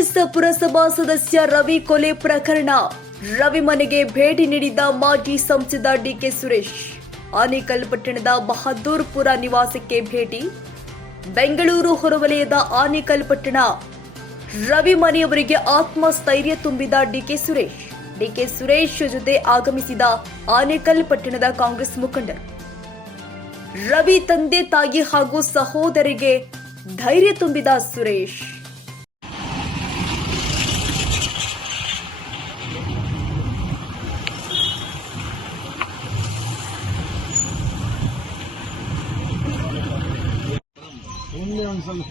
ಕಾಂಗ್ರೆಸ್ ಪುರಸಭಾ ಸದಸ್ಯ ರವಿ ಕೊಲೆ ಪ್ರಕರಣ. ರವಿ ಮನೆಗೆ ಭೇಟಿ ನೀಡಿದ್ದ ಮಾಜಿ ಸಂಸದ ಡಿಕೆ ಸುರೇಶ್. ಆನೇಕಲ್ ಪಟ್ಟಣದ ಬಹದ್ದೂರ್ಪುರ ನಿವಾಸಕ್ಕೆ ಭೇಟಿ. ಬೆಂಗಳೂರು ಹೊರವಲಯದ ಆನೇಕಲ್ ಪಟ್ಟಣ. ರವಿ ಮನೆಯವರಿಗೆ ಆತ್ಮಸ್ಥೈರ್ಯ ತುಂಬಿದ ಡಿಕೆ ಸುರೇಶ್. ಡಿಕೆ ಸುರೇಶ್ ಜೊತೆ ಆಗಮಿಸಿದ ಆನೇಕಲ್ ಪಟ್ಟಣದ ಕಾಂಗ್ರೆಸ್ ಮುಖಂಡರು. ರವಿ ತಂದೆ ತಾಯಿ ಹಾಗೂ ಸಹೋದರಿಗೆ ಧೈರ್ಯ ತುಂಬಿದ ಸುರೇಶ್. ಒಂದೇ ಸಲ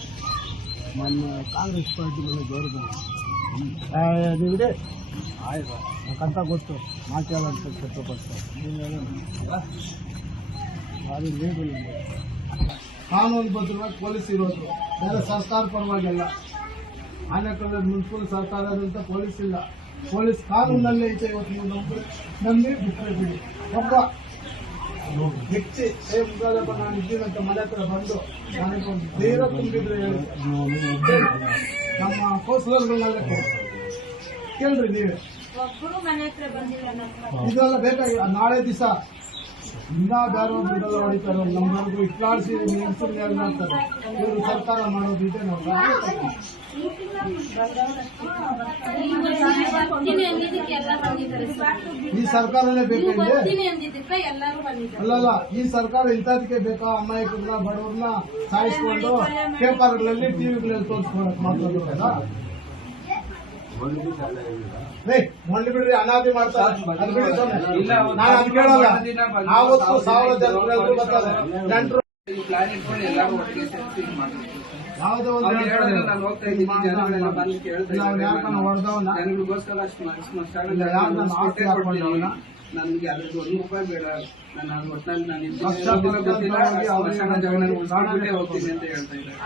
ಕಾಂಗ್ರೆಸ್ ಪಾರ್ಟಿ ಮೇಲೆ ಗೌರವ ನಿಮಗೆ ಆಯ್ತು. ನನಗಂತ ಗೊತ್ತು. ಮಾತಾಡೋಂಥ ಕಷ್ಟಪಟ್ಟು ಅದು ಲೇಬಲ್ ಕಾನೂನು ಬದ್ಧವಾಗಿ ಪೊಲೀಸ್ ಇರೋದು. ಬೇರೆ ಸರ್ಕಾರ ಪರವಾಗಿಲ್ಲ. ಆನೇಕಲ್ ಮುನ್ಸಿಪಲ್ ಸರ್ಕಾರದಂತ ಪೊಲೀಸ್ ಇಲ್ಲ. ಪೊಲೀಸ್ ಕಾನೂನಲ್ಲೇ ಐತೆ ಇವತ್ತು ನೀವು ನಂಬಿ ನಂಬಿ ಬಿಟ್ಟರೆ ಬಿಡಿ. ಒಬ್ಬ ವ್ಯಕ್ತಿ ಏ ಮುಗಾದಪ್ಪ ನಾನು ಇದ್ದೀನಂತ ಮನೆ ಹತ್ರ ಬಂದು ನನಗೊಂದು ಧೈರ್ಯ ತುಂಬಿದ್ರೆ ನಮ್ಮ ಕೋಸ್ಲರ್ಗಳನ್ನೆಲ್ಲ ಕೇಳಿ ಕೇಳ್ರಿ ನೀವೇ. ಇದೆಲ್ಲ ಬೇಕಾಗಿ ನಾಳೆ ದಿವಸ ಇನ್ನ ಬೇರೆ ಒಬ್ಬರಿಗೆಲ್ಲ ಹೊಡಿತಾರೆ ನಮ್ಮವರೆಗೂ ಇಟ್ಲಾಡಿಸಿ ನಿಲ್ಸಿದ್ರೆ ಮಾಡ್ತಾರೆ? ಇವರು ಸರ್ಕಾರ ಮಾಡೋದಿದೆ ನಾವು ಈ ಸರ್ಕಾರನೇ ಬೇಕು ಅಲ್ಲಲ್ಲ ಈ ಸರ್ಕಾರ ಇಂಥದಕ್ಕೆ ಬೇಕಾ? ಅಮಾಯಕರನ್ನ ಬಡವ್ರನ್ನ ಸಾಯಿಸ್ಕೊಂಡು ಪೇಪರ್ಗಳಲ್ಲಿ ಟಿವಿಗಳಲ್ಲಿ ತೋರಿಸ್ಕೊಳಕ್ ಮಾಡ್ತಾರೆ ಬಿಡ್ರಿ ಅನಾದಿ ಮಾಡ್ತಾರೆ. ನಾನು ಅದ್ ಕೇಳಲ್ಲ. ಸಾವಿರ ಜನರು ಬರ್ತಾರೆ. ಯಾವುದೋ ಒಂದು ನನ್ನ? ನನ್ಗೆ ಅದ್ರದ್ದು ಒಂದು ರೂಪಾಯಿ ಬೇಡ. ನಾನು ಒಟ್ಟಿನಲ್ಲಿ ನಾನು ಹೋಗ್ತೀನಿ ಅಂತ ಹೇಳ್ತಾ ಇದ್ದಾರೆ.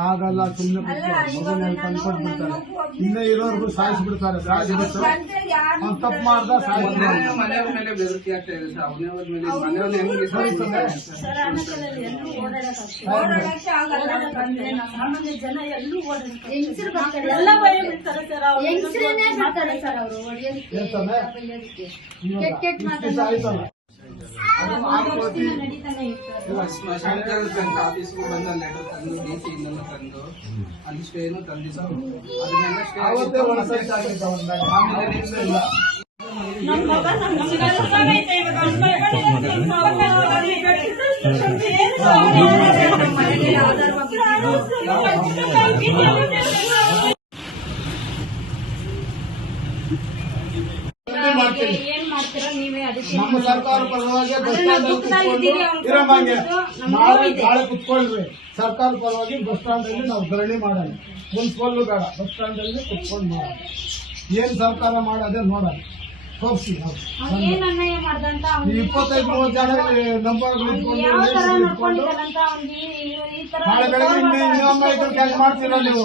ಆಗಲ್ಲ ಸುಮ್ಮನೆ ಮಗನ ತಂದ್ಕೊಟ್ಬಿಡ್ತಾರೆ ಇನ್ನೇ ಇರೋರ್ಗು ಸಾಯಿಸ್ಬಿಡ್ತಾರೆ. ರಾಜರು ಅವ್ನು ತಪ್ಪು ಮಾಡ್ದ ಸರ್. ಸಾಯಿಸ್ತಾರೆ? ತನಕ ಆಫೀಸ್ಗೂ ಬಂದು ಲೆಟರ್ ತಂದು ಡಿ ಸಿ ತಂದು ಅಲ್ಲಿ ಸ್ಟೇನು ತಂದಿದ್ದು ಅದನ್ನೆಲ್ಲ ಮಾಡ್ತೀನಿ. ಮಾಡ್ತೀರೋ ನೀವೇ ಅದಕ್ಕೆ ನಮ್ಮ ಸರ್ಕಾರ ಪರವಾಗಿ ಬಸ್ ಸ್ಟ್ಯಾಂಡ್ ಅಲ್ಲಿ ಕುತ್ಕೊಂಡು ಇರಮ್ಮ ಹಂಗೆ ನಾಳೆ ನಾಳೆ ಕುತ್ಕೊಳ್ರಿ. ಸರ್ಕಾರ ಪರವಾಗಿ ಬಸ್ ಸ್ಟ್ಯಾಂಡ್ ಅಲ್ಲಿ ನಾವು ಧರಣಿ ಮಾಡೋಣ. ಮುನ್ಸಿಪಲ್ ಬೇಡ ಬಸ್ ಸ್ಟ್ಯಾಂಡ್ ಅಲ್ಲಿ ಕುತ್ಕೊಂಡು ಮಾಡೋಣ. ಏನ್ ಸರ್ಕಾರ ಮಾಡೋದೇ ನೋಡೋಣ. ತೋರಿಸಿ ಅವ್ನ್ ಏನ್ ಅನ್ಯಾಯ ಮಾಡ್ದಂತ ಈ ಇಪ್ಪತ್ತೈದು ಮೂವತ್ತು ಜನ ನಂಬರ್ ಯಾವ ತರ ಇಟ್ಕೊಂಡು ನೋಡ್ಕೊಂಡಿದ್ದಾರಂತ ಅವ್ನಿಗೆ ಈ- ಈ ತರ ನಾಳೆ ಬೆಳಗ್ಗೆ ಇನ್ನೂ ಇನ್ನೂ ಅಮಾಯಕರು ಕೆಲಸ ಮಾಡ್ತೀರಾ ನೀವು?